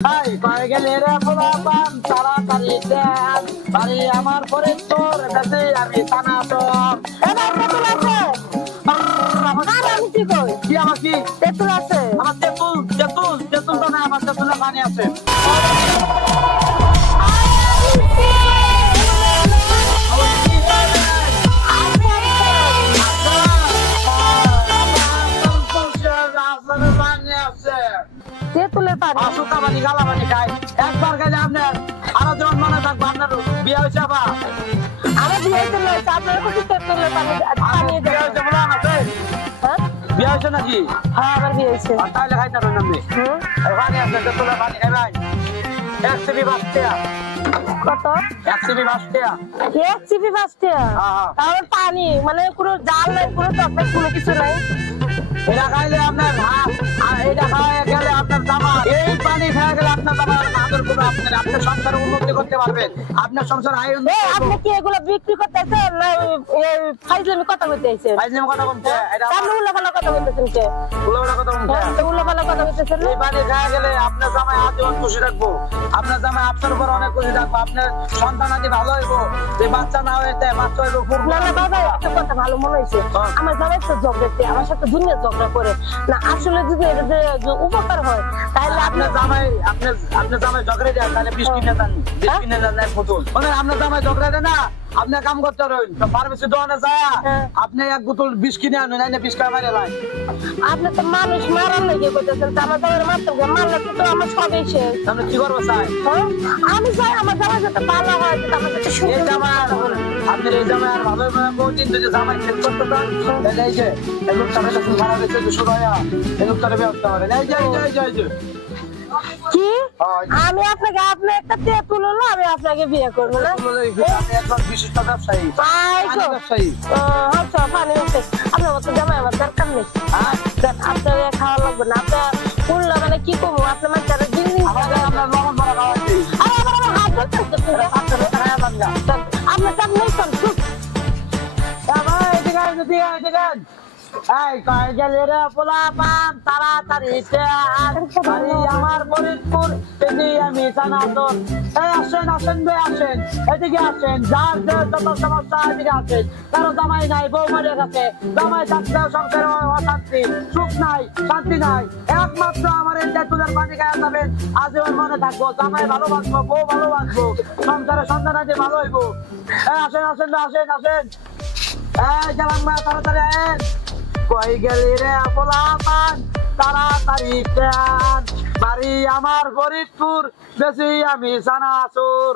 High কয়ে গেলে রে পোলাপান তাড়াতাড়ি দেন বাড়ি আমার পরে তোর কাছে আমি টানা তো এবার তেঁতুল আছে? আর আমি কি কই? কি আমার কি তেঁতুল আছে? আমার তেঁতুল তো না আমার তেঁতুলে পানি আছে তেঁতুলের পানি? আসুকা পানি গালা পানি খাই একবার খাইলে আপনার আরো যেমন মনে থাকবো আপনার বিয়ে হয়েছে আবার আমার বিয়ে হয়েছে না, আপনার কাছে তেঁতুলের পানি পানিয়ে বিয়ে দেবেন। হয়েছে বলে আছে হ্যাঁ? বিয়ে হয়েছে নাকি হ্যাঁ, আমার বিয়ে হয়েছে। আর তাহলে খাইতে পারেন আপনি পানি আছে তেঁতুলের পানি খাইবেন এক সিবি বাঁচতেয়া কত? এক সিবি বাঁচতেয়া এক চিপি পাঁচটা? হ্যাঁ। তাহলে পানি মানে কোনো জাল নাই, কোনো টক কোনো কিছু নাই? এটা খাইলে আপনার এটা খাওয়া গেলে আপনার জামা এই পানি খাওয়া গেলে আপনার জামা আদর করে আপনার সংসার উন্নতি করতে পারবেন আপনার সংসার আয় আপনি কি এগুলো বিক্রি করতেছেন না ফাইজলামি কথা বলতেছেন? ফাইজলামি কথা বলছে এটা আপনি উল্লাপাল্লা কথা বলতেছেন কে? উল্টোপাল্টা কথা বলছে উল্লাপাল্লা কথা বলতেছেন? এই পানি খাওয়া গেলে আপনার জামাই আজীবন খুশি রাখবো আপনার জামাই আপনার উপর অনেক খুশি রাখবো আপনার সন্তান আদি ভালো হইবো যে বাচ্চা না হয়েছে বাচ্চা হইবো না না বাবা, একটা কথা ভালো মনে হয়েছে। আমার জামাই তো ঝগড়াতে আমার সাথে দুনিয়া ঝগড়া করে না, আসলে যদি এটা যে উপকার হয় তাহলে আপনার জামাই ঝগড়া দেয় তাহলে বিষ কিনে দেন বিষ কিনে দেন এক বোতল আপনার জামাই ঝগড়া দেয় না আপনি কাম করতে পারেন ফার্মেসি দোকানে যায় আপনি এক বোতল বিষ কিনে আনুন না বিষ খাওয়া মারে লাই আপনি তো মানুষ মারার লেগে করতেছেন, আমার জামাই মারতে হবে, মারলে তো আমার সবই শেষ। আপনি কি করবো চাই আমি চাই আমার জামাই যাতে ভালো হয়, যাতে আমার কাছে এই সুন্দর জামাই আপনার এই জামাই আর ভালো বহুদিন যদি জামাই খেল করতে চান তাহলে এই যে এই লোকটা বেশি ভাড়া দিচ্ছে 200 টাকা এই লোকটারে ব্যবস্থা করেন এই যে কি আমি আপনাকে আপনি একটা তেঁতুল হলো আমি আপনাকে বিয়ে করবো না? আমি একজন বিশিষ্ট ব্যবসায়ী তাই তো? ব্যবসায়ী আচ্ছা, পানি আছে। আপনার মতো জামাই আমার দরকার নেই। আপনার খাওয়া লাগবে না, আপনার উল্লা মানে কি করবো আপনার মাঝখানে জিনিস আমাদের আমরা লবণ ভরা খাওয়াচ্ছি আমার হাত ধরতে আপনার কাজ নেই কম আমার ফরিদপুর আমি জানাতন আসেন এদিকে আসেন যার যত সমস্যা এদিকে আসেন কারো জামাই নাই বউ মরে গেছে জামাই থাকলেও সংসারে অশান্তি সুখ নাই শান্তি নাই একমাত্র আমার এই তেঁতুলের পানি খাওয়া যাবেন আজীবন মনে থাকবো জামাই ভালোবাসবো বউ ভালোবাসবো সংসারে সন্তান আছে ভালো হইবো আসেন গেলাম তাড়াতাড়ি কই গেলি রে পোলাপান তাড়াতাড়ি বাড়ি আমার ফরিদপুর বেশি আমি জানাসুর